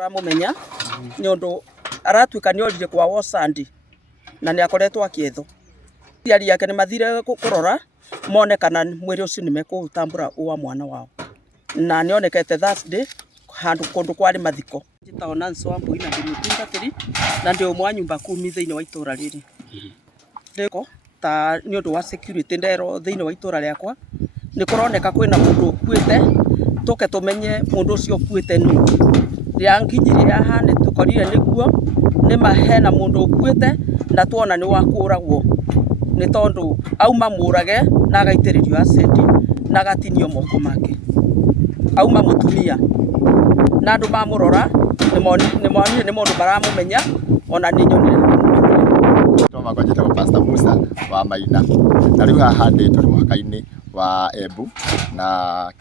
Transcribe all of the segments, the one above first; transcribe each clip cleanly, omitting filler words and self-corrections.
Ramumenya ni undu aratuika ni orire kwa Wosandi na ni akoretwo akietho aciari yake ni mathire kurora mone kana mwiri ucio ni mekutambura wa mwana wao na ni onekete Thursday handu kundu kwari mathiko njitao Nancy Wambui na ndi mutungatiri na ndi umwe nyumba kumi thiini wa itura riri riko ta ni undu wa security ndero thiini wa itura riakwa ni kuroneka kwina mundu ukuite tuke tumenye mundu ucio ukuite nu ria nginyiria haha ni tukorire niguo ni mahena mundu ukuite na tuona ni wakuragwo ni tondu auma murage na agaitiririo acid na gatinio moko make auma mutumia na andu mamurora ni mundu baramumenya ona ni nyonire toma kwa jita Pastor Musa wa Maina na riu haha ndi turi mwaka-ini wa Embu na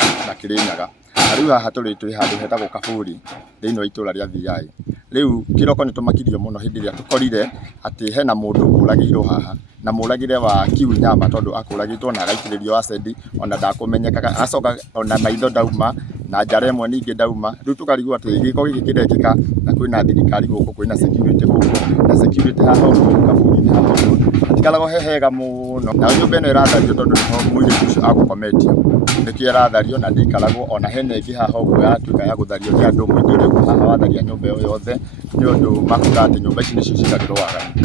Kirinyaga na riu haha turi handu hetagwo Kaburi thiini wa itura ria VI riu kiroko ni tumakirio muno hindi ria tukorire ati hena mundu uragirwo haha na muragire wa Kiunyama tondu akuragitwo na agaitiririo acid ona ndakumenyekaga acoka ona maitho dauma na njara imwe ningi dauma riu tukarigwo ati giko giki kirekika na kwina thirikari guku kwina security guku na security haha Kaburi ni haha atikalago hehega muno na nyumba ino irathario tondu niho mwiri ucio agukometio nikio irathario na ndikaragwo ona hene ingi haha uguo yatuika ya guthario ni andu mwingi riu haha watharia nyumba iyo yothe ni undu makuga ati nyumba ici nicio cikagirwo waganu.